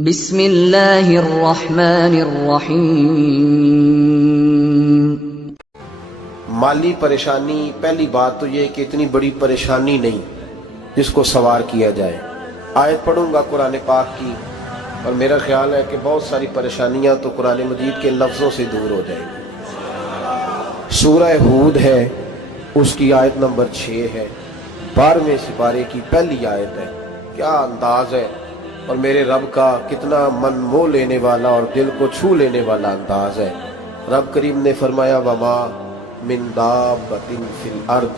بسم اللہ الرحمن الرحیم۔ مالی پریشانی، پہلی بات تو یہ کہ اتنی بڑی پریشانی نہیں جس کو سوار کیا جائے۔ آیت پڑھوں گا قرآن پاک کی، اور میرا خیال ہے کہ بہت ساری پریشانیاں تو قرآن مجید کے لفظوں سے دور ہو جائیں گی۔ سورہ ہود ہے، اس کی آیت نمبر 6 ہے، 12ویں سپارے کی پہلی آیت ہے۔ کیا انداز ہے، اور میرے رب کا کتنا من موہ لینے والا اور دل کو چھو لینے والا انداز ہے۔ رب کریم نے فرمایا وما من دابۃ فی الارض،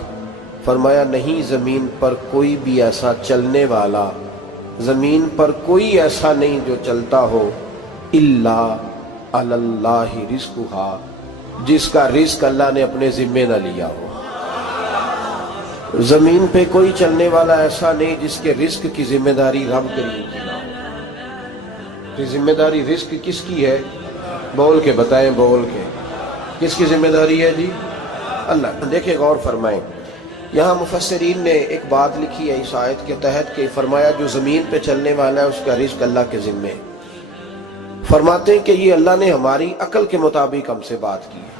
فرمایا نہیں زمین پر کوئی بھی ایسا چلنے والا، زمین پر کوئی ایسا نہیں جو چلتا ہو، الا علی اللہ رزقھا، جس کا رزق اللہ نے اپنے ذمے نہ لیا ہو۔ زمین پہ کوئی چلنے والا ایسا نہیں جس کے رزق کی ذمہ داری رب کریم کی نہ ہو۔ یہ ذمہ داری رزق کس کی ہے؟ بول کے بتائیں، بول کے کس کی ذمہ داری ہے جی؟ اللہ۔ دیکھیں غور فرمائیں، یہاں مفسرین نے ایک بات لکھی ہے اس آیت کے تحت کہ فرمایا جو زمین پہ چلنے والا ہے اس کا رزق اللہ کے ذمے ہے۔ فرماتے ہیں کہ یہ اللہ نے ہماری عقل کے مطابق ہم سے بات کی ہے،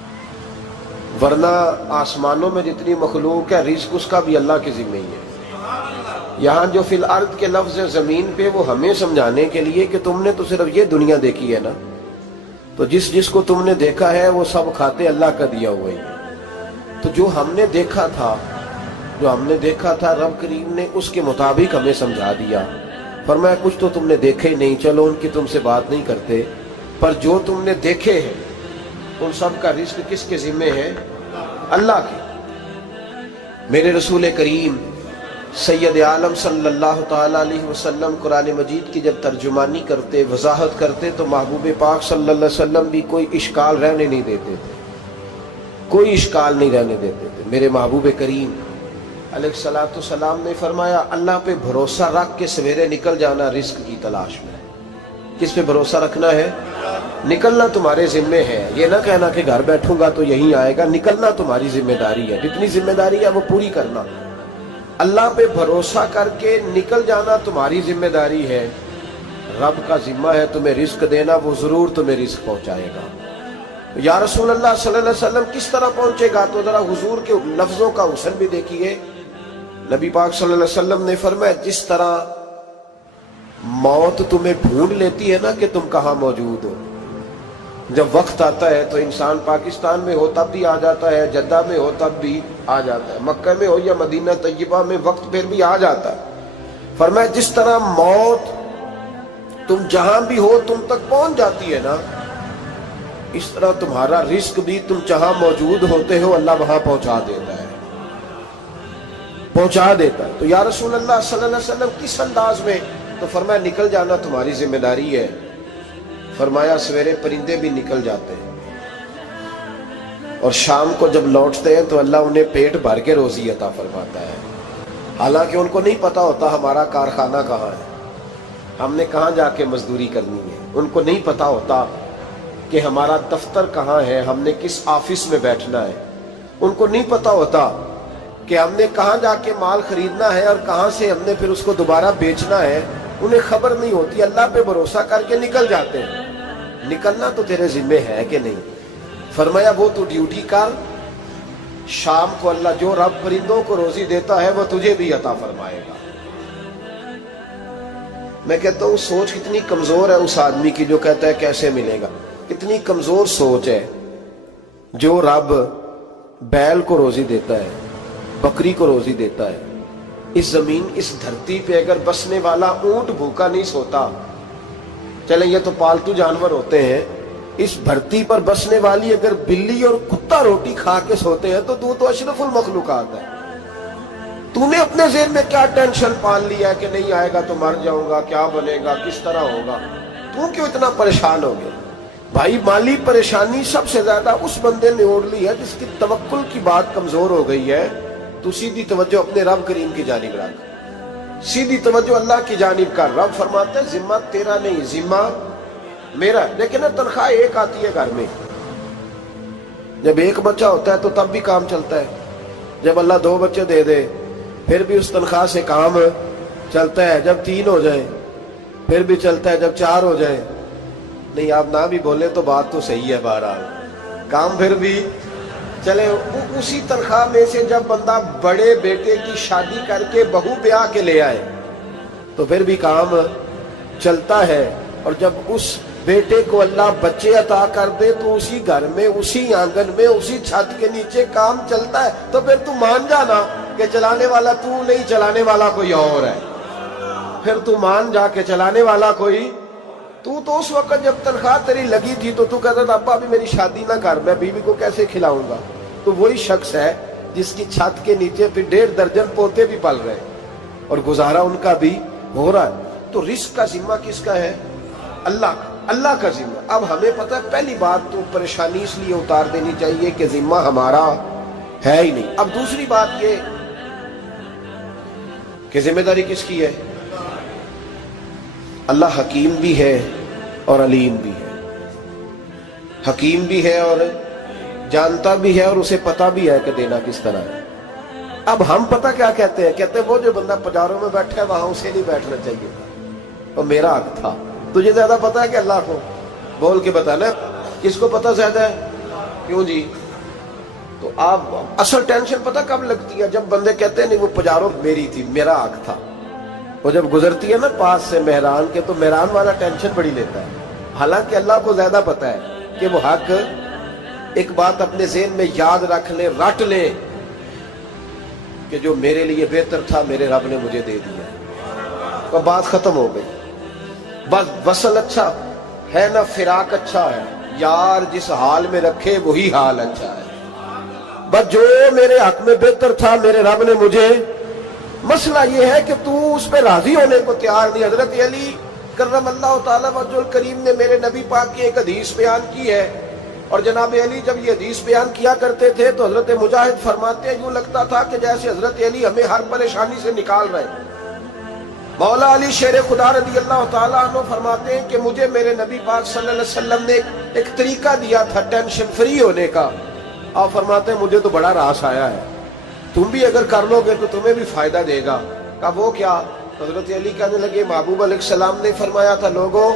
ورنہ آسمانوں میں جتنی مخلوق ہے رزق اس کا بھی اللہ کے ذمے ہی ہے۔ یہاں جو فی الارض کے لفظ ہے زمین پہ، وہ ہمیں سمجھانے کے لیے کہ تم نے تو صرف یہ دنیا دیکھی ہے نا، تو جس کو تم نے دیکھا ہے وہ سب کھاتے اللہ کا دیا ہوا ہی ہے۔ تو جو ہم نے دیکھا تھا رب کریم نے اس کے مطابق ہمیں سمجھا دیا۔ فرمایا کچھ تو تم نے دیکھے ہی نہیں، چلو ان کی تم سے بات نہیں کرتے، پر جو تم نے دیکھے ہیں ان سب کا رزق کس کے ذمے ہے؟ اللہ کے۔ میرے رسول کریم سید عالم صلی اللہ تعالیٰ علیہ وسلم قرآن مجید کی جب ترجمانی کرتے، وضاحت کرتے، تو محبوب پاک صلی اللہ علیہ وسلم بھی کوئی اشکال رہنے نہیں دیتے تھے، کوئی اشکال نہیں رہنے دیتے تھے۔ میرے محبوب کریم علیہ السلام نے فرمایا اللہ پہ بھروسہ رکھ کے سویرے نکل جانا رزق کی تلاش میں۔ کس پہ بھروسہ رکھنا ہے؟ نکلنا تمہارے ذمے ہے، یہ نہ کہنا کہ گھر بیٹھوں گا تو یہیں آئے گا، نکلنا تمہاری ذمہ داری ہے، جتنی ذمہ داری ہے وہ پوری کرنا۔ اللہ پہ بھروسہ کر کے نکل جانا تمہاری ذمہ داری ہے، رب کا ذمہ ہے تمہیں رزق دینا، وہ ضرور تمہیں رزق پہنچائے گا۔ یا رسول اللہ صلی اللہ علیہ وسلم کس طرح پہنچے گا؟ تو ذرا حضور کے لفظوں کا حسن بھی دیکھیے۔ نبی پاک صلی اللہ علیہ وسلم نے فرمایا جس طرح موت تمہیں ڈھونڈ لیتی ہے نا کہ تم کہاں موجود ہو، جب وقت آتا ہے تو انسان پاکستان میں ہو تب بھی آ جاتا ہے، جدہ میں ہو تب بھی آ جاتا ہے، مکہ میں ہو یا مدینہ طیبہ میں، وقت پھر بھی آ جاتا ہے۔ فرمایا جس طرح موت تم جہاں بھی ہو تم تک پہنچ جاتی ہے نا، اس طرح تمہارا رزق بھی تم جہاں موجود ہوتے ہو اللہ وہاں پہنچا دیتا ہے، پہنچا دیتا ہے۔ تو یا رسول اللہ صلی اللہ علیہ وسلم کس انداز میں؟ تو فرمایا نکل جانا تمہاری ذمہ داری ہے۔ فرمایا سویرے پرندے بھی نکل جاتے ہیں، اور شام کو جب لوٹتے ہیں تو اللہ انہیں پیٹ بھر کے روزی عطا فرماتا ہے، حالانکہ ان کو نہیں پتا ہوتا ہمارا کارخانہ کہاں ہے، ہم نے کہاں جا کے مزدوری کرنی ہے، ان کو نہیں پتا ہوتا کہ ہمارا دفتر کہاں ہے، ہم نے کس آفس میں بیٹھنا ہے، ان کو نہیں پتا ہوتا کہ ہم نے کہاں جا کے مال خریدنا ہے اور کہاں سے ہم نے پھر اس کو دوبارہ بیچنا ہے، انہیں خبر نہیں ہوتی۔ اللہ پہ بھروسہ کر کے نکل جاتے ہیں۔ نکلنا تو تیرے ذمے ہے کہ نہیں؟ فرمایا وہ تو ڈیوٹی کر، شام کو اللہ جو رب پرندوں کو روزی دیتا ہے وہ تجھے بھی عطا فرمائے گا۔ میں کہتا ہوں سوچ کتنی کمزور ہے اس آدمی کی جو کہتا ہے کیسے ملے گا، کتنی کمزور سوچ ہے۔ جو رب بیل کو روزی دیتا ہے، بکری کو روزی دیتا ہے، اس زمین اس دھرتی پہ اگر بسنے والا اونٹ بھوکا نہیں سوتا، چلیں یہ تو پالتو جانور ہوتے ہیں، اس دھرتی پر بسنے والی اگر بلی اور کتا روٹی کھا کے سوتے ہیں تو تو اشرف المخلوقات ہے۔ تو نے اپنے ذہن میں کیا ٹینشن پال لیا ہے کہ نہیں آئے گا تو مر جاؤں گا، کیا بنے گا، کس طرح ہوگا؟ تو کیوں اتنا پریشان ہو گیا؟ بھائی مالی پریشانی سب سے زیادہ اس بندے نے اوڑھ لی ہے جس کی توکل کی بات کمزور ہو گئی ہے۔ تو سیدھی توجہ اپنے رب کریم کی جانب رکھ، سیدھی توجہ اللہ کی جانب کر۔ رب فرماتے ہیں ذمہ تیرا نہیں، ذمہ میرا۔ لیکن تنخواہ ایک آتی ہے گھر میں، جب ایک بچہ ہوتا ہے تو تب بھی کام چلتا ہے، جب اللہ 2 بچے دے دے پھر بھی اس تنخواہ سے کام چلتا ہے، جب 3 ہو جائیں پھر بھی چلتا ہے، جب 4 ہو جائے نہیں آپ نہ بھی بولے تو بات تو صحیح ہے، بہرحال کام پھر بھی چلے۔ اسی تنخواہ میں سے جب بندہ بڑے بیٹے کی شادی کر کے بہو بیاہ کے لے آئے تو پھر بھی کام چلتا ہے، اور جب اس بیٹے کو اللہ بچے عطا کر دے تو اسی گھر میں، اسی آنگن میں، اسی چھت کے نیچے کام چلتا ہے۔ تو پھر تو مان جانا کہ چلانے والا تو نہیں، چلانے والا کوئی اور ہے۔ پھر تو مان جا کے چلانے والا کوئی تو اس وقت جب تنخواہ تیری لگی تھی تو کہتا تھا ابا ابھی میری شادی نہ کر، میں بیوی کو کیسے کھلاؤں گا؟ تو وہی شخص ہے جس کی چھت کے نیچے پھر 1.5 درجن پوتے بھی پل رہے اور گزارا ان کا بھی ہو رہا ہے۔ تو رزق کا ذمہ کس کا ہے؟ اللہ کا ذمہ۔ اب ہمیں پتہ ہے پہلی بات تو پریشانی اس لیے اتار دینی چاہیے کہ ذمہ ہمارا ہے ہی نہیں۔ اب دوسری بات یہ کہ ذمہ داری کس کی ہے؟ اللہ حکیم بھی ہے اور علیم بھی ہے، حکیم بھی ہے اور جانتا بھی ہے، اور اسے پتہ بھی ہے کہ دینا کس طرح ہے۔ اب ہم پتہ کیا کہتے ہیں؟ کہتے ہیں وہ جو بندہ پجاروں میں بیٹھا ہے وہاں اسے نہیں بیٹھنا چاہیے تھا، وہ میرا حق تھا۔ تجھے زیادہ پتہ ہے کہ اللہ کو؟ بول کے بتانا کس کو پتہ زیادہ ہے؟ کیوں جی؟ تو آپ اصل ٹینشن پتہ کب لگتی ہے؟ جب بندے کہتے ہیں نہیں وہ پجاروں میری تھی، میرا حق تھا۔ وہ جب گزرتی ہے نا پاس سے مہران کے تو مہران والا ٹینشن بڑی لیتا ہے، حالانکہ اللہ کو زیادہ پتہ ہے کہ وہ حق۔ ایک بات اپنے ذہن میں یاد رکھ لیں، رٹ لیں کہ جو میرے لیے بہتر تھا میرے رب نے مجھے دے دیا، تو بات ختم ہو گئی۔ بس وصل اچھا ہے نہ فراق اچھا ہے، یار جس حال میں رکھے وہی حال اچھا ہے۔ بس جو میرے حق میں بہتر تھا میرے رب نے مجھے، مسئلہ یہ ہے کہ تو اس پہ راضی ہونے کو تیار نہیں۔ حضرت علی کرم اللہ تعالیٰ وجہ الکریم نے میرے نبی پاک کی ایک حدیث بیان کی ہے، اور جناب علی جب یہ حدیث بیان کیا کرتے تھے تو حضرت مجاہد فرماتے ہیں یوں لگتا تھا کہ جیسے حضرت علی ہمیں ہر پریشانی سے نکال رہے ہیں۔ مولا علی شیر خدا رضی اللہ تعالیٰ عنہ فرماتے ہیں کہ مجھے میرے نبی پاک صلی اللہ علیہ وسلم نے ایک طریقہ دیا تھا ٹینشن فری ہونے کا۔ آپ فرماتے ہیں مجھے تو بڑا راس آیا ہے، تم بھی اگر کر لو گے تو تمہیں بھی فائدہ دے گا۔ کہا وہ کیا؟ حضرت علی کہنے لگے محبوب علیہ السلام نے فرمایا تھا لوگوں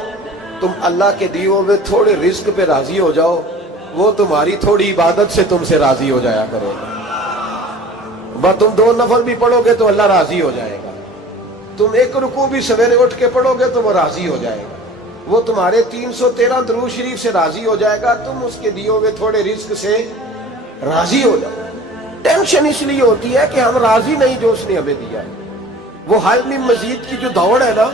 تم اللہ کے دیے ہوئے تھوڑے رزق پہ راضی ہو جاؤ، وہ تمہاری تھوڑی عبادت سے تم سے راضی ہو جایا کرو گا۔ بس تم 2 نفل بھی پڑھو گے تو اللہ راضی ہو جائے گا، تم 1 رکوع بھی سویرے اٹھ کے پڑھو گے تو وہ راضی ہو جائے گا، وہ تمہارے 313 درود شریف سے راضی ہو جائے گا، تم اس کے دیے ہوئے تھوڑے رزق سے راضی ہو جاؤ۔ ٹینشن اس لیے ہوتی ہے کہ ہم راضی نہیں جو اس نے ہمیں دیا ہے۔ وہ حل میں مزید کی جو دوڑ ہے نا،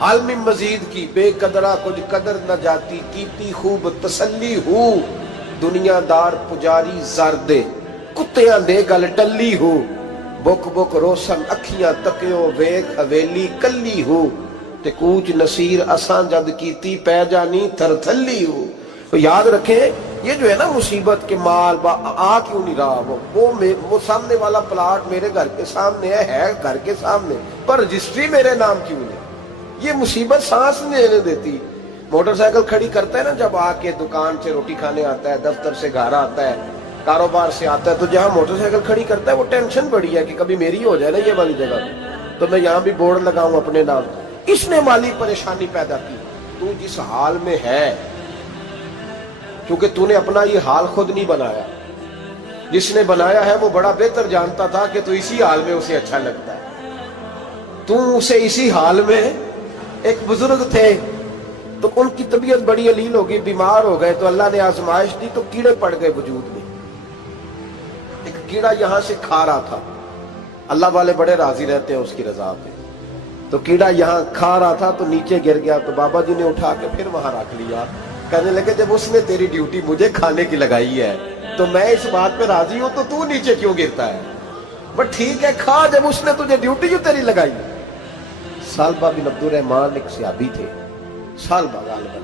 حل میں مزید کی، بے قدرہ کچھ قدر نہ جاتی، کیتی خوب تسلی ہو، دنیا دار پجاری زردے، کتیاں دے گل ٹلی ہو، بک بک روشن اکھیاں تکیو ویک حویلی کلی ہو، تے کوچ نصیر اساں جد کیتی پہ جانی تھر تھلی ہو۔ تو یاد رکھیں یہ جو ہے نا مصیبت کے مال آ کیوں نہیں رہا، وہ سامنے والا پلاٹ میرے گھر کے سامنے ہے گھر کے سامنے، پر رجسٹری میرے نام کیوں نہیں؟ یہ مصیبت سانس نہیں دیتی۔ موٹر سائیکل کھڑی کرتا ہے نا جب آ کے دکان سے روٹی کھانے آتا ہے، دفتر سے گھر آتا ہے، کاروبار سے آتا ہے، تو جہاں موٹر سائیکل کھڑی کرتا ہے وہ ٹینشن بڑی ہے کہ کبھی میری ہو جائے نا یہ والی جگہ تو میں یہاں بھی بورڈ لگاؤں اپنے نام۔ اس نے مالی پریشانی پیدا کی۔ تو جس حال میں ہے، کیونکہ تو نے اپنا یہ حال خود نہیں بنایا، جس نے بنایا ہے وہ بڑا بہتر جانتا تھا کہ تو اسی حال میں اسے اچھا لگتا ہے۔ تو اسے اسی حال میں، ایک بزرگ تھے تو ان کی طبیعت بڑی علیل ہو گئی، بیمار ہو گئے، تو اللہ نے آزمائش دی تو کیڑے پڑ گئے وجود میں۔ ایک کیڑا یہاں سے کھا رہا تھا، اللہ والے بڑے راضی رہتے ہیں اس کی رضا پہ، تو کیڑا یہاں کھا رہا تھا تو نیچے گر گیا، تو بابا جی نے اٹھا کے پھر وہاں رکھ لیا۔ کہنے لگے جب اس نے تیری ڈیوٹی مجھے کھانے کی لگائی ہے تو میں اس بات پہ راضی ہوں، تو نیچے کیوں گرتا ہے؟ بٹ ٹھیک ہے کھا، جب اس نے تجھے ڈیوٹی جو تیری لگائی۔ سالبہ بن عبد الرحمن ایک صحابی تھے، سالبہ غالباً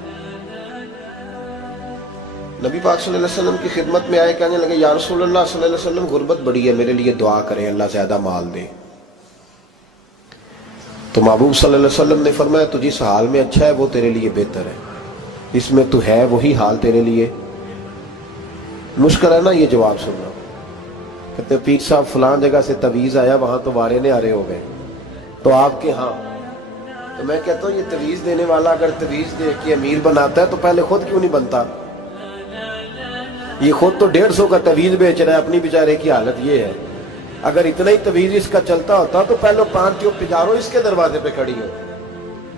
نبی پاک صلی اللہ علیہ وسلم کی خدمت میں آئے، کہنے لگے یا رسول اللہ صلی اللہ علیہ وسلم غربت بڑی ہے، میرے لیے دعا کریں اللہ زیادہ مال دے۔ تو محبوب صلی اللہ علیہ وسلم نے فرمایا تو جس حال میں اچھا ہے وہ تیرے لیے بہتر ہے، اس میں تو ہے وہی حال تیرے لیے۔ مشکل ہے نا یہ جواب سننا۔ کہتے پیر صاحب فلان جگہ سے تویز آیا، وہاں تو وارے نے آرے ہو گئے، تو آپ کے ہاں تو میں کہتا ہوں یہ تویز دینے والا اگر تویز دے کے امیر بناتا ہے تو پہلے خود کیوں نہیں بنتا؟ یہ خود تو 150 کا تویز بیچ رہا ہے، اپنی بیچارے کی حالت یہ ہے۔ اگر اتنا ہی تویز اس کا چلتا ہوتا تو پہلے 5 ٹیوب پجارو اس کے دروازے پہ کھڑی ہو۔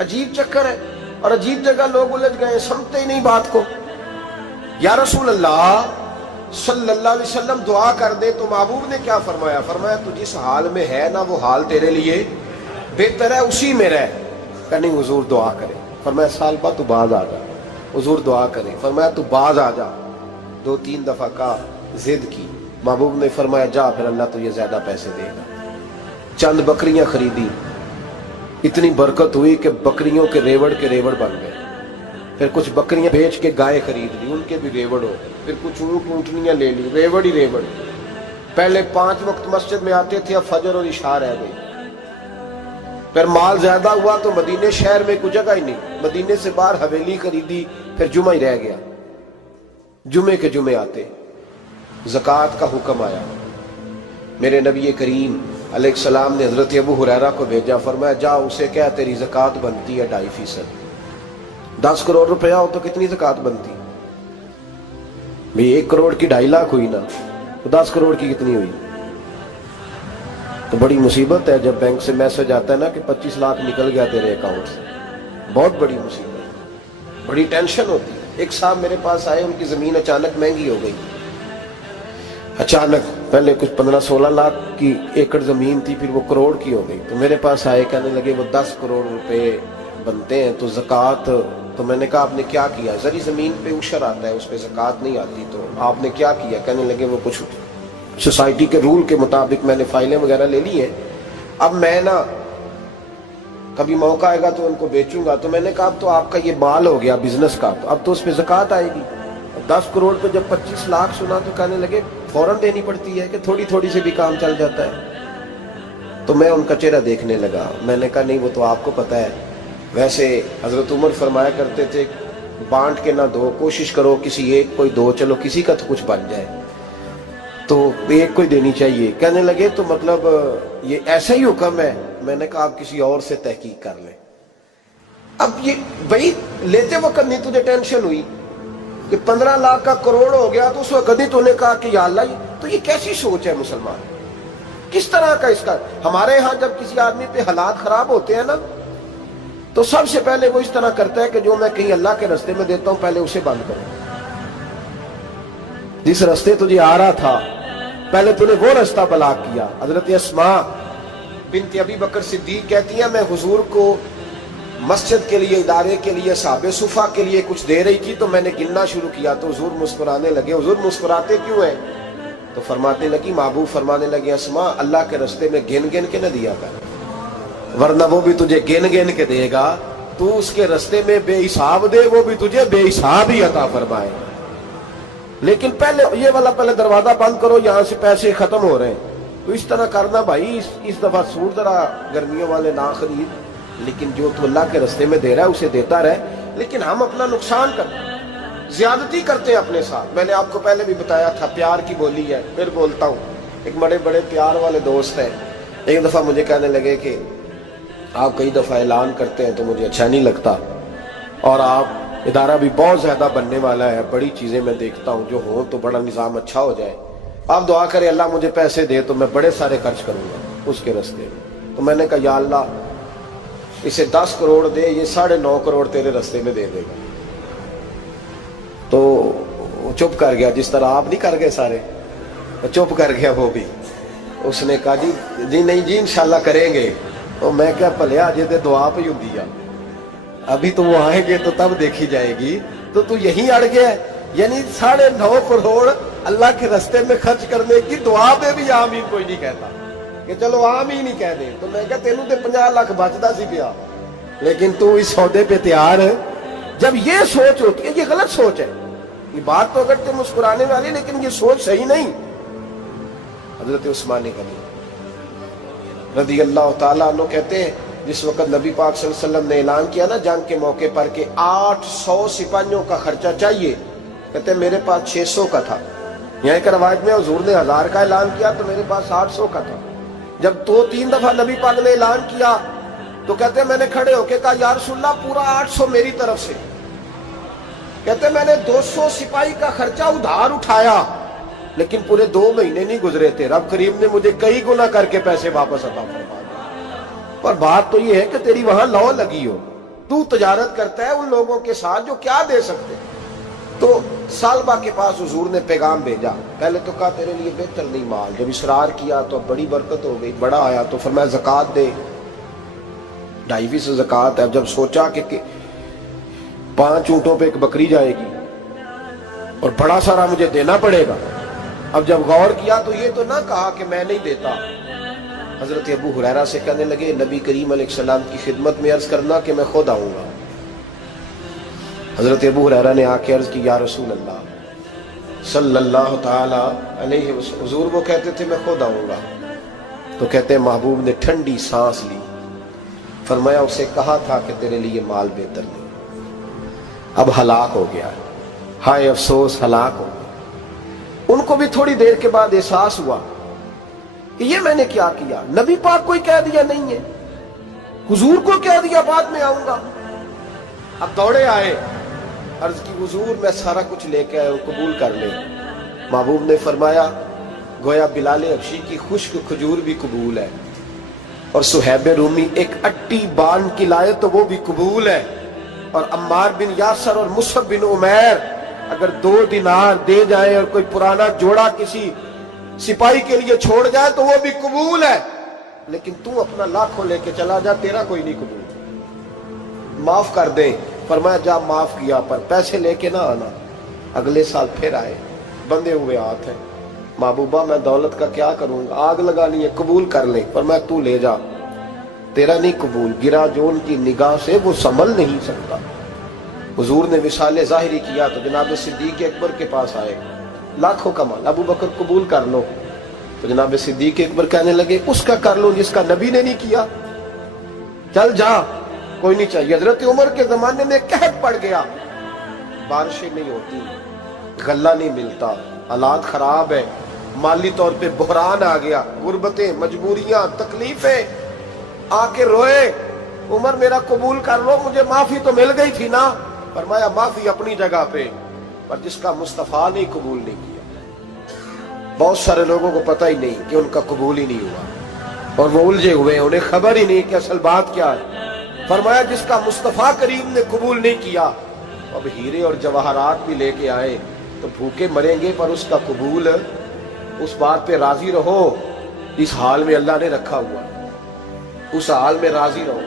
عجیب چکر ہے اور عجیب جگہ لوگ الجھ گئے، سمجھتے ہی نہیں بات کو۔ یا رسول اللہ صلی اللہ علیہ وسلم دعا کر دے تو محبوب نے کیا فرمایا؟ فرمایا تو جس حال میں ہے نا وہ حال تیرے لیے بہتر ہے، اسی میں رہ۔ کہ نہیں حضور دعا کرے۔ فرمایا سال بعد تو باز آ جا۔ حضور دعا کرے۔ فرمایا تو باز آ جا۔ 2-3 دفعہ کا ضد کی، محبوب نے فرمایا جا پھر اللہ تجھے زیادہ پیسے دے گا۔ چند بکریاں خریدی، اتنی برکت ہوئی کہ بکریوں کے ریوڑ بن گئے۔ پھر کچھ بکریاں بیچ کے گائے خرید لی، ان کے بھی ریوڑ ہو گئے۔ پھر کچھ اونٹ اونٹنیاں لے لی، ریوڑ ہی ریوڑ۔ پہلے 5 وقت مسجد میں آتے تھے، اب فجر اور عشاء رہ گئی۔ پھر مال زیادہ ہوا تو مدینے شہر میں کوئی جگہ ہی نہیں، مدینے سے باہر حویلی خریدی، پھر جمعہ ہی رہ گیا۔ جمعے کے جمعے آتے، زکوٰۃ کا حکم آیا۔ میرے نبی کریم علیہ السلام نے حضرت ابو ہریرہ کو بھیجا، فرمایا جا اسے کہہ تیری زکوٰۃ بنتی ہے 2.5%۔ 10 کروڑ روپیہ ہو تو کتنی زکوٰۃ بنتی؟ بھئی 1 کروڑ کی 2.5 لاکھ ہوئی نا، تو 10 کروڑ کی کتنی ہوئی؟ تو بڑی مصیبت ہے جب بینک سے میسج آتا ہے نا کہ 25 لاکھ نکل گیا تیرے اکاؤنٹ سے، بہت بڑی مصیبت، بڑی ٹینشن ہوتی ہے۔ ایک صاحب میرے پاس آئے، ان کی زمین اچانک مہنگی ہو گئی، اچانک پہلے کچھ 15-16 لاکھ کی ایکڑ زمین تھی، پھر وہ کروڑ کی ہو گئی۔ تو میرے پاس آئے، کہنے لگے وہ 10 کروڑ روپے بنتے ہیں تو زکوٰۃ، تو میں نے کہا آپ نے کیا کیا؟ زری زمین پہ عشر آتا ہے، اس پہ زکوٰۃ نہیں آتی، تو آپ نے کیا کیا؟ کہنے لگے وہ کچھ سوسائٹی کے رول کے مطابق میں نے فائلیں وغیرہ لے لی ہیں، اب میں نا کبھی موقع آئے گا تو ان کو بیچوں گا۔ تو میں نے کہا اب تو آپ کا یہ مال ہو گیا بزنس کا، تو اب تو اس پہ زکوٰۃ آئے گی۔ 10 کروڑ پہ جب 25 لاکھ سنا تو کہنے لگے فوراً دینی پڑتی ہے کہ تھوڑی تھوڑی سے بھی کام چل جاتا ہے؟ تو میں ان کا چہرہ دیکھنے لگا، میں نے کہا نہیں وہ تو آپ کو پتہ ہے، ویسے حضرت عمر فرمایا کرتے تھے بانٹ کے نہ دو، کوشش کرو کسی ایک کو ہی دو، چلو کسی کا تو کچھ بن جائے، تو ایک کو ہی دینی چاہیے۔ کہنے لگے تو مطلب یہ ایسا ہی حکم ہے؟ میں نے کہا آپ کسی اور سے تحقیق کر لیں۔ اب یہ بھائی لیتے وقت نہیں تجھے ٹینشن ہوئی کہ 15 لاکھ کا کروڑ ہو گیا تو اس وقت نہیں تو نے کہا کہ یا اللہ، تو یہ کیسی سوچ ہے مسلمان؟ کس طرح کا اس کا؟ ہمارے ہاں جب کسی آدمی پہ حالات خراب ہوتے ہیں نا تو سب سے پہلے وہ اس طرح کرتا ہے کہ جو میں کہیں اللہ کے رستے میں دیتا ہوں پہلے اسے بند کروں۔ جس رستے تجھے آ رہا تھا پہلے تو نے وہ رستہ بلاک کیا۔ حضرت اسماء بنت ابی بکر صدیق کہتی ہیں میں حضور کو مسجد کے لیے، ادارے کے لیے، صحابہ صفہ کے لیے کچھ دے رہی تھی تو میں نے گننا شروع کیا تو حضور مسکرانے لگے۔ حضور مسکراتے کیوں ہیں؟ تو فرمانے لگی، محبوب فرمانے لگے اسماء اللہ کے رستے میں گن گن کے نہ دیا کر، ورنہ وہ بھی تجھے گن گن کے دے گا، تو اس کے رستے میں بے حساب دے وہ بھی تجھے بے حساب ہی عطا فرمائے۔ لیکن پہلے یہ والا پہلے دروازہ بند کرو، یہاں سے پیسے ختم ہو رہے ہیں، تو اس طرح کرنا بھائی۔ اس دفعہ سوٹ ذرا گرمیوں والے نہ خرید، لیکن جو تو اللہ کے رستے میں دے رہا ہے اسے دیتا رہے۔ لیکن ہم اپنا نقصان کرتے ہیں، زیادتی کرتے ہیں اپنے ساتھ۔ میں نے آپ کو پہلے بھی بتایا تھا پیار کی بولی ہے، پھر بولتا ہوں۔ ایک بڑے بڑے پیار والے دوست ہیں، ایک دفعہ مجھے کہنے لگے کہ آپ کئی دفعہ اعلان کرتے ہیں تو مجھے اچھا نہیں لگتا، اور آپ ادارہ بھی بہت زیادہ بننے والا ہے، بڑی چیزیں میں دیکھتا ہوں جو ہوں تو بڑا نظام اچھا ہو جائے، آپ دعا کریں اللہ مجھے پیسے دے تو میں بڑے سارے خرچ کروں گا اس کے رستے میں۔ تو میں نے کہا یا اللہ اسے 10 کروڑ دے، یہ 9.5 کروڑ تیرے رستے میں دے دے گا۔ تو وہ چپ کر گیا، جس طرح آپ نہیں کر گئے سارے، چپ کر گیا وہ بھی۔ اس نے کہا جی نہیں جی انشاءاللہ کریں گے۔ تو میں کیا پلیا جی تے دعا پہ ہوں دیا، ابھی تو وہ آئیں گے تو تب دیکھی جائے گی، تو تو یہیں اڑ گیا ہے۔ یعنی 9.5 کروڑ اللہ کے رستے میں خرچ کرنے کی دعا پہ بھی آمین کوئی نہیں کہتا کہ چلو آمین ہی کہہ دے۔ تو میں کہا تینوں تے 50 لاکھ بچتا سی پیا، لیکن تو اس سودے پہ تیار ہے۔ جب یہ سوچ ہوتی ہے، یہ غلط سوچ ہے، یہ بات تو اگر تے مسکرانے والی، لیکن یہ سوچ صحیح نہیں۔ حضرت عثمان غنی رضی اللہ تعالیٰ عنہ کہتے ہیں جس وقت نبی پاک صلی اللہ علیہ وسلم نے اعلان کیا نا جنگ کے موقع پر کہ 800 سپاہیوں کا خرچہ چاہیے، کہتے ہیں میرے پاس 600 کا تھا۔ یہاں ایک روایت میں حضور نے 1000 کا اعلان کیا تو میرے پاس 800 کا تھا۔ جب 2-3 دفعہ نبی پاک نے اعلان کیا تو کہتے ہیں میں نے کھڑے ہو کے کہا یا رسول اللہ پورا 800 میری طرف سے. کہتے ہیں میں نے 200 سپاہی کا خرچہ ادھار اٹھایا لیکن پورے 2 مہینے نہیں گزرے تھے رب کریم نے مجھے کئی گنا کر کے پیسے واپس عطا فرما دیے. پر بات تو یہ ہے کہ تیری وہاں لو لگی ہو, تو تجارت کرتا ہے ان لوگوں کے ساتھ جو کیا دے سکتے. تو سالبہ کے پاس حضور نے پیغام بھیجا. پہلے تو کہا تیرے لیے بہتر نہیں مال. جب اصرار کیا تو بڑی برکت ہو گئی, بڑا آیا تو فرمایا زکوٰۃ دے, 2.5% زکوٰۃ ہے. اب جب سوچا کہ 5 اونٹوں پہ ایک بکری جائے گی اور بڑا سارا مجھے دینا پڑے گا, اب جب غور کیا تو یہ تو نہ کہا کہ میں نہیں دیتا. حضرت ابو ہریرہ سے کہنے لگے نبی کریم علیہ السلام کی خدمت میں عرض کرنا کہ میں خود آؤں گا. حضرت ابو ہریرہ نے آ کے عرض کی یا رسول اللہ صلی اللہ تعالی علیہ وسلم. حضور وہ کہتے تھے میں خود آؤں گا. تو کہتے ہیں محبوب نے ٹھنڈی سانس لی, فرمایا اسے کہا تھا کہ تیرے لیے مال بہتر نہیں, اب ہلاک ہو گیا. ہائے افسوس, ہلاک ہو گیا. ان کو بھی تھوڑی دیر کے بعد احساس ہوا کہ یہ میں نے کیا کیا. نبی پاک کوئی کہہ دیا نہیں ہے, حضور کو کہہ دیا بعد میں آؤں گا. اب دوڑے آئے, عرض کی حضور میں سارا کچھ لے کے آیا ہوں, قبول کر لیں. محبوب نے فرمایا گویا بلال حبشی کی خشک کھجور بھی قبول ہے اور صہیب رومی ایک اٹی بان کی لائے تو وہ بھی قبول ہے, اور عمار بن یاسر اور مصعب بن عمیر اگر 2 دینار دے جائیں اور کوئی پرانا جوڑا کسی سپاہی کے لیے چھوڑ جائے تو وہ بھی قبول ہے, لیکن تو اپنا لاکھوں لے کے چلا جا, تیرا کوئی نہیں قبول. معاف کر دیں. فرمایا جا معاف کیا, پر پیسے لے کے نہ آنا. اگلے سال پھر آئے, بندے ہوئے ہاتھ ہیں. محبوبہ میں دولت کا کیا کروں گا, آگ لگانی ہے, قبول کر لیں. فرمایا تو لے جا, تیرا نہیں قبول. گرا جو ان کی نگاہ سے وہ سنبھل نہیں سکتا. حضور نے وصال ظاہری کیا تو جناب صدیق اکبر کے پاس آئے, لاکھوں کا مال. ابو بکر قبول کر لو. تو جناب صدیق اکبر کہنے لگے اس کا کر لو جس کا نبی نے نہیں کیا, چل جا, کوئی نہیں چاہیے. حضرت عمر کے زمانے میں قحط پڑ گیا, بارشیں نہیں ہوتی, غلہ نہیں ملتا, حالات خراب ہے, مالی طور پہ بحران آ گیا, غربتیں, مجبوریاں, تکلیفیں. آ کے روئے, عمر میرا قبول کر لو, مجھے معافی تو مل گئی تھی نا. فرمایا معافی اپنی جگہ پہ, پر جس کا مصطفیٰ نے قبول نہیں کیا. بہت سارے لوگوں کو پتہ ہی نہیں کہ ان کا قبول ہی نہیں ہوا, اور وہ الجھے ہوئے, انہیں خبر ہی نہیں کہ اصل بات کیا ہے. فرمایا جس کا مصطفیٰ کریم نے قبول نہیں کیا, اب ہیرے اور جواہرات بھی لے کے آئے تو بھوکے مریں گے, پر اس کا قبول, اس بات پہ راضی رہو اس حال میں اللہ نے رکھا ہوا, اس حال میں راضی رہو.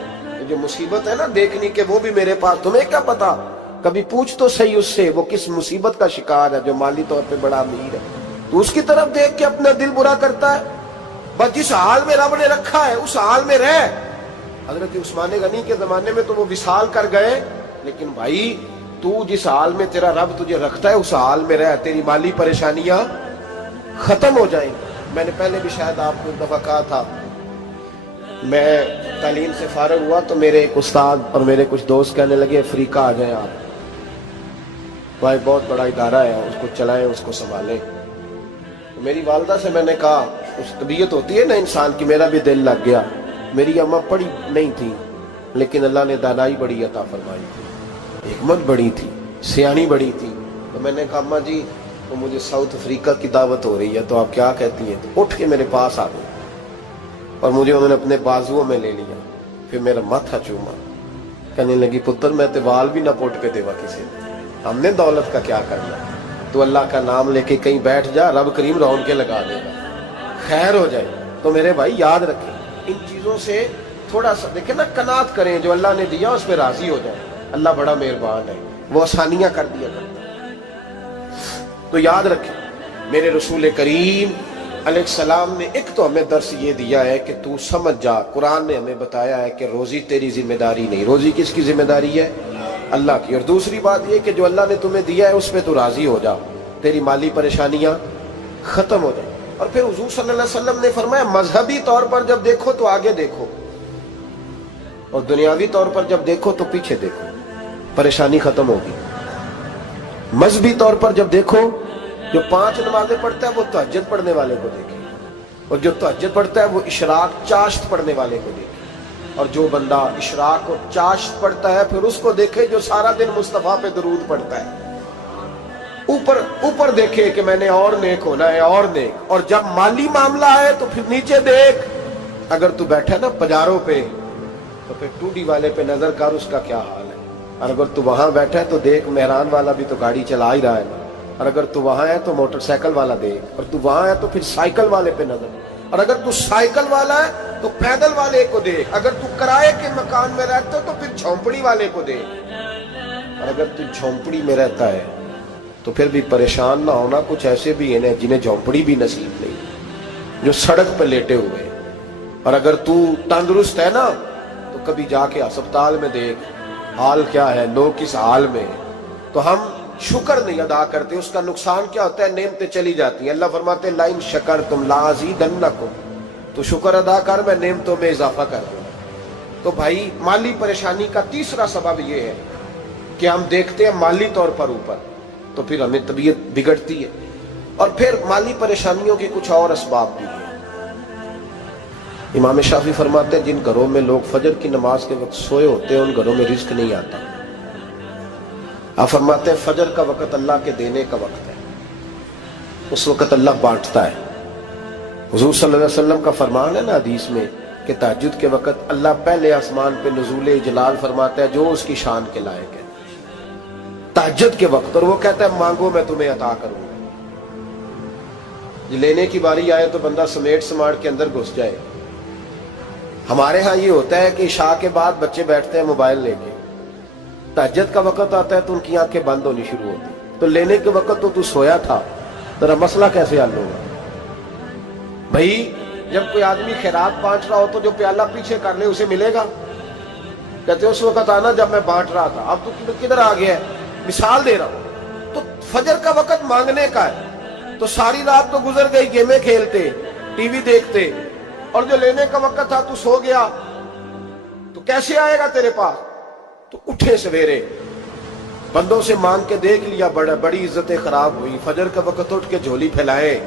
جو مصیبت ہے نا دیکھنی کہ وہ بھی میرے پاس, تمہیں کیا پتا, کبھی پوچھ تو صحیح اس سے وہ کس مصیبت کا شکار ہے. جو مالی طور پہ بڑا امیر ہے تو اس کی طرف دیکھ کے اپنا دل برا کرتا ہے. بس جس حال میں رب نے رکھا ہے اس حال میں رہ. حضرت عثمان غنی کے زمانے میں تو وہ وصال کر گئے, لیکن بھائی تو جس حال میں تیرا رب تجھے رکھتا ہے اس حال میں رہ, تیری مالی پریشانیاں ختم ہو جائیں. میں نے پہلے بھی شاید آپ کو ایک دفعہ کہا تھا, میں تعلیم سے فارغ ہوا تو میرے ایک استاد اور میرے کچھ دوست کہنے لگے افریقہ آ جائیں آپ, وہاں ایک بہت بڑا ادارہ ہے, اس کو چلائیں, اس کو سنبھالیں. میری والدہ سے میں نے کہا, اس طبیعت ہوتی ہے نا انسان کی, میرا بھی دل لگ گیا. میری اماں پڑھی نہیں تھی لیکن اللہ نے دانائی بڑی عطا فرمائی تھی, حکمت بڑی تھی, سیانی بڑی تھی. تو میں نے کہا اماں جی تو مجھے ساؤتھ افریقہ کی دعوت ہو رہی ہے تو آپ کیا کہتی ہیں. تو اٹھ کے میرے پاس آ گئی اور مجھے انہوں نے اپنے بازوؤں میں لے لیا, پھر میرا ماتھا چوما, کہنے لگی پتر میں تے وال بھی نہ پوٹ کے دیوا کسی نے, ہم نے دولت کا کیا کرنا, تو اللہ کا نام لے کے کہیں بیٹھ جا, رب کریم رون کے لگا دے گا, خیر ہو جائے. تو میرے بھائی یاد رکھیں ان چیزوں سے تھوڑا سا دیکھیں نا, قناعت کریں, جو اللہ نے دیا اس پہ راضی ہو جائیں. اللہ بڑا مہربان ہے, وہ آسانیاں کر دیا کرتا ہے. تو یاد رکھیں میرے رسول کریم علیہ السلام نے ایک تو ہمیں درس یہ دیا ہے کہ تو سمجھ جا, قرآن نے ہمیں بتایا ہے کہ روزی تیری ذمہ داری نہیں, روزی کس کی ذمہ داری ہے, اللہ کی. اور دوسری بات یہ کہ جو اللہ نے تمہیں دیا ہے اس پہ تو راضی ہو جا, تیری مالی پریشانیاں ختم ہو جائیں. اور پھر حضور صلی اللہ علیہ وسلم نے فرمایا مذہبی طور پر جب دیکھو تو آگے دیکھو, اور دنیاوی طور پر جب دیکھو تو پیچھے دیکھو, پریشانی ختم ہوگی. مذہبی طور پر جب دیکھو, جو 5 نمازیں پڑھتا ہے وہ تہجد پڑھنے والے کو دیکھے, اور جو تہجد پڑھتا ہے وہ اشراق چاشت پڑھنے والے کو دیکھے. اور جو بندہ اشراق اور چاشت پڑھتا ہے پھر اس کو دیکھے جو سارا دن مصطفیٰ پہ درود پڑھتا ہے. اوپر دیکھے کہ میں نے اور نیک ہونا ہے اور نیک. اور جب مالی معاملہ ہے تو پھر نیچے دیکھ. اگر تو بیٹھا نا پجاروں پہ تو پھر ٹوڈی والے پہ نظر کر اس کا کیا حال ہے. اور اگر تو وہاں بیٹھا ہے تو دیکھ مہران والا بھی تو گاڑی چلا ہی رہا ہے. اور اگر تو وہاں ہے تو موٹر سائیکل والا دیکھ. اور تو وہاں ہے تو پھر سائیکل والے پہ نظر. اور اگر تو سائیکل والا ہے تو پیدل والے کو دیکھ. اگر تو کرائے کے مکان میں رہتا ہے تو پھر جھونپڑی والے کو دیکھ. اور اگر تو جھونپڑی میں رہتا ہے تو پھر بھی پریشان نہ ہونا. کچھ ایسے بھی ہیں جنہیں جھونپڑی بھی نصیب نہیں, جو سڑک پہ لیٹے ہوئے. اور اگر تو تندرست ہے نا تو کبھی جا کے اسپتال میں دیکھ حال کیا ہے, لوگ کس حال میں. تو ہم شکر نہیں ادا کرتے. اس کا نقصان کیا ہوتا ہے, نعمتیں چلی جاتی ہیں. اللہ فرماتے ہیں لئن شکرتم لازیدنکم, تو شکر ادا کر میں نعمتوں میں اضافہ کر دوں. تو بھائی مالی پریشانی کا تیسرا سبب یہ ہے کہ ہم دیکھتے ہیں مالی طور پر اوپر, تو پھر ہمیں طبیعت بگڑتی ہے. اور پھر مالی پریشانیوں کے کچھ اور اسباب بھی ہیں. امام شافعی فرماتے ہیں جن گھروں میں لوگ فجر کی نماز کے وقت سوئے ہوتے ہیں ان گھروں میں رزق نہیں آتا. آپ فرماتے ہیں فجر کا وقت اللہ کے دینے کا وقت ہے, اس وقت اللہ بانٹتا ہے. حضور صلی اللہ علیہ وسلم کا فرمان ہے نا حدیث میں کہ تہجد کے وقت اللہ پہلے آسمان پہ نزول جلال فرماتا ہے جو اس کی شان کے لائق ہے تہجد کے وقت, اور وہ کہتا ہے مانگو میں تمہیں عطا کروں گا. لینے کی باری آئے تو بندہ سمیٹ سماٹ کے اندر گھس جائے. ہمارے ہاں یہ ہوتا ہے کہ عشاء کے بعد بچے بیٹھتے ہیں موبائل لے کے, تہجد کا وقت آتا ہے تو ان کی آنکھیں بند ہونی شروع ہوتی. تو لینے کے وقت تو سویا تھا, ذرا مسئلہ کیسے حل ہوگا بھائی؟ جب کوئی آدمی خیرات بانٹ رہا ہو تو جو پیالہ پیچھے کر لے اسے ملے گا؟ کہتے اس وقت آنا جب میں بانٹ رہا تھا, اب تو کدھر آ گیا ہے. مثال دے رہا ہوں. تو فجر کا وقت مانگنے کا ہے, تو ساری رات تو گزر گئی گیمیں کھیلتے, ٹی وی دیکھتے, اور جو لینے کا وقت تھا تو سو گیا, تو کیسے آئے گا تیرے پاس؟ تو اٹھے سویرے, بندوں سے مانگ کے دیکھ لیا, بڑی عزتیں خراب ہوئی. فجر کا وقت اٹھ کے جھولی پھیلائے,